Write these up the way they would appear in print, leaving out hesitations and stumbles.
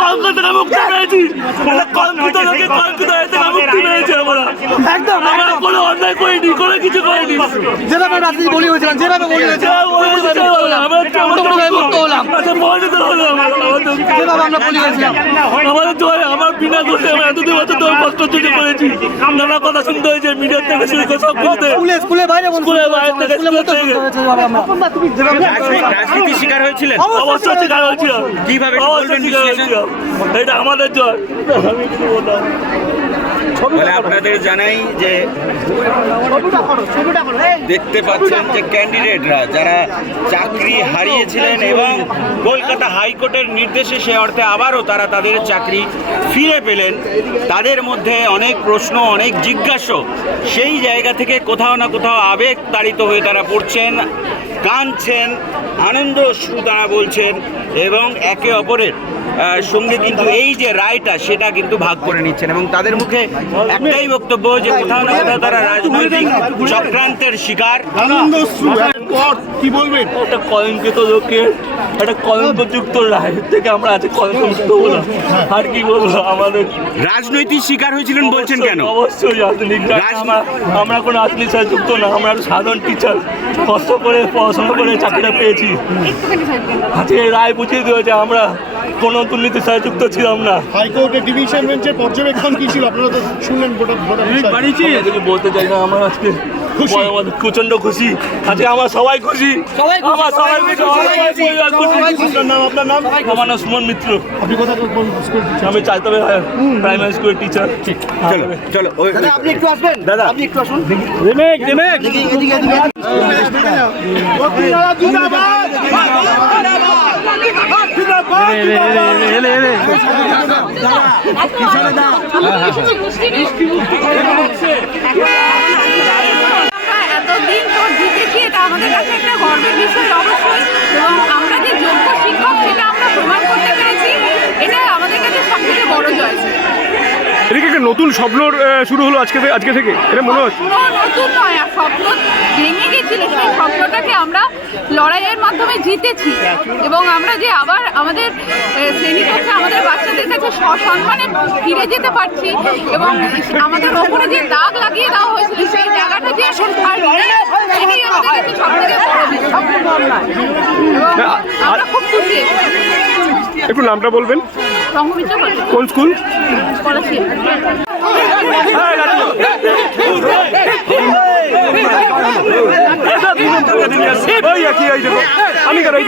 কলকাতা মুক্তি পেয়েছি, কলকাতা মুক্তি পেয়েছি আমরা। একদম আমরা কোনো অন্যায় করিনি, কোনো কিছু করিনি। যেভাবে রাত্রি বলি হয়েছিলাম, যেভাবে বলি হয়েছে আমার বিনা দোষে আমরা এতদিন বছর ধরে কষ্ট চুরি করেছি। নানা কথা শুনতে হয়েছে মিডিয়ার থেকে শুরু করে সব করতে, স্কুলে বাইরে থেকে রাজনীতি শিকার হয়েছিলেন? অবশ্যই শিকার হয়েছিলাম। কিভাবে এটা আমাদের জয়। বলে আপনাদের জানাই যে দেখতে পাচ্ছেন যে ক্যান্ডিডেটরা যারা চাকরি হারিয়েছিলেন এবং কলকাতা হাইকোর্টের নির্দেশে সে অর্থে আবারও তারা তাদের চাকরি ফিরে পেলেন, তাদের মধ্যে অনেক প্রশ্ন, অনেক জিজ্ঞাসা। সেই জায়গা থেকে কোথাও না কোথাও আবেগ তাড়িত হয়ে তারা পড়ছেন, কাঁদছেন, আনন্দ অশ্রু তারা বলছেন এবং একে অপরের সঙ্গে কিন্তু এই যে রায়টা সেটা কিন্তু ভাগ করে নিচ্ছেন এবং তাদের মুখে একটাই বক্তব্য যে কোথাও না কোথাও তারা রাজনৈতিক চক্রান্তের শিকার। কি বলবেন? একটা কলঙ্কিত লোকের একটা কলঙ্কযুক্ত রায় থেকে আমরা আজকে কলঙ্কমুক্ত হলাম। আর কি বলবো, আমাদের রাজনৈতিক শিকার হয়েছিলেন বলছেন কেন? অবশ্যই রাজনৈতিক, আমরা কোনো রাজনীতির সাথে যুক্ত না, আমরা সাধারণ টিচার, কষ্ট করে পড়াশোনা করে চাকরিটা পেয়েছি। আজকে রায় বুঝিয়ে দিয়েছে আমরা কোনো দুর্নীতির সাথে যুক্ত ছিলাম না। হাইকোর্টের ডিভিশন বেঞ্চের পর্যবেক্ষণ কি ছিল? আপনারা তো শুনলেন কিছু বলতে চাই না, আমার আজকে প্রচন্ড খুশি। আজকে আমার সবাই খুশি, আমার সবাই খুশি। আপনার নাম? আমার নাম সুমন মিত্র। আপনি কোথায় স্কুল? আমি চাইতে প্রাইমারি স্কুলের টিচার। চলো আপনি একটু আসবেন দাদা, আপনি একটু আসুন। এতদিন পর জিতেছি, এটা আমাদের কাছে একটা গর্বের বিষয় অবশ্যই, এবং আমরা যে যোগ্য শিক্ষক সেটা আমরা প্রমাণ করতে পেরেছি, এটা আমাদের কাছে সবথেকে বড় জয়। এটা কি একটা নতুন স্বপ্ন শুরু হলো আজকে থেকে? এটা মনে হচ্ছে নতুন নয়, আর স্বপ্ন ভেঙে গেছিল, সেই স্বপ্নটাকে আমরা লড়াইয়ের মাধ্যমে জিতেছি এবং আমরা যে আবার আমাদের শ্রেণীকক্ষে আমাদের বাচ্চাদের কাছে সসম্মানে ফিরে যেতে পারছি এবং আমাদের ওপরে যে দাগ লাগিয়ে দেওয়া হয়েছিল সেই জায়গাটা যে এটাই আমাদের কাছে সবথেকে বড় বিষয় এবং আমরা খুব খুশি। একটু নামটা বলবেন? সংঘমিত্র। কোন স্কুল? স্কলারশিপ। আমি কেন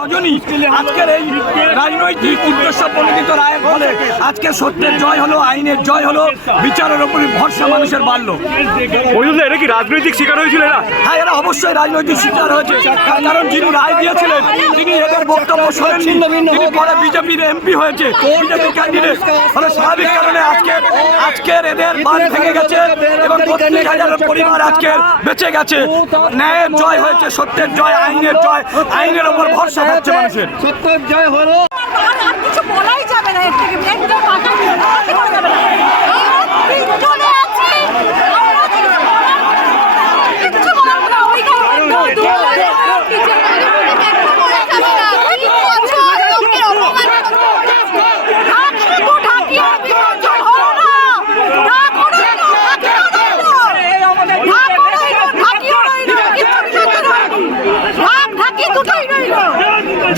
রজনী আজকের এই রাজনৈতিক উদ্দেশ্য প্রণোদিত রায়ের ফলে আজকে সত্যের জয় হলো, আইনের জয় হলো, বিচারের উপরে ভরসা মানুষের বাড়লো। এরা কি রাজনৈতিক শিকার হয়েছিল? হ্যাঁ, এরা অবশ্যই রাজনৈতিক শিকার হয়েছে, কারণ যিনি রায় দিয়েছিলেন তিনি এদের বক্তব্য শোনেননি, তিনি পরে বিজেপির এমপি হয়েছে, বিজেপি ক্যান্ডিডেট। ফলে স্বাভাবিক কারণে আজকের এদের মান ভেঙে গেছে এবং ৩২,০০০ পরিবার আজকে বেঁচে গেছে। ন্যায়ের জয় হয়েছে, সত্যের জয়, আইনের জয়, আইনের ওপর ভরসা থাকছে মানুষের। সত্যের জয় হলো। আর কিছু বলাই যাবে না, এর থেকে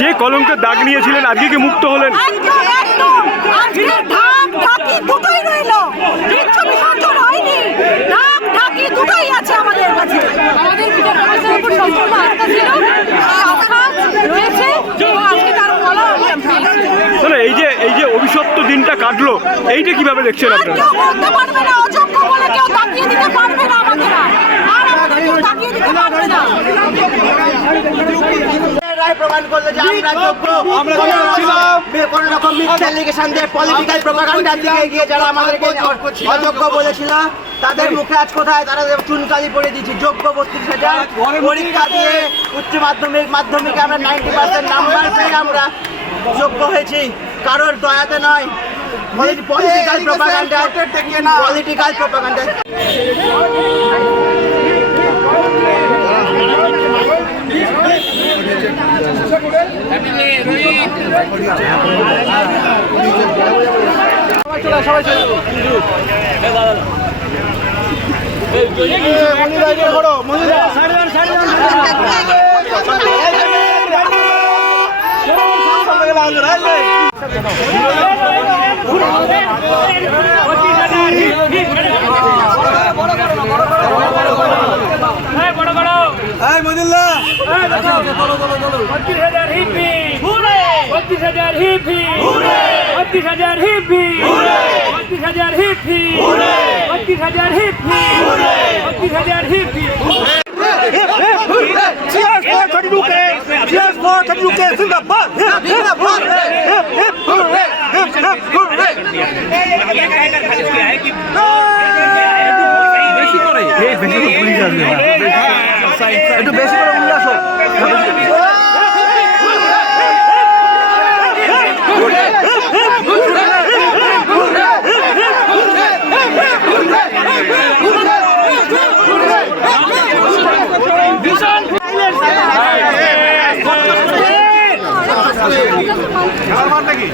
যে কলঙ্কের দাগ নিয়েছিলেন আজকে কি মুক্ত হলেন? এই যে অভিশপ্ত দিনটা কাটলো, এইটা কিভাবে দেখছেন আপনারা? এটাই প্রমাণ করলো যে আমরা যোগ্য। কোনো রকম মিথ্যা অ্যালিগেশন দিয়ে পলিটিক্যাল প্রপাগান্ডার দিকে গিয়ে যারা আমাদেরকে অযোগ্য বলেছিল তাদের মুখে আজ কোথায় তারা চুনকালি পড়ে দিচ্ছি। যোগ্য 32,000 পরীক্ষা দিয়ে উচ্চ মাধ্যমিকে আমরা 90% নাম্বার পেয়ে আমরা যোগ্য হয়েছি, কারোর দয়াতে নয়, পলিটিক্যাল প্রপাগান্ডা। একটু বেশি করে উল্লাস হোক। নাকি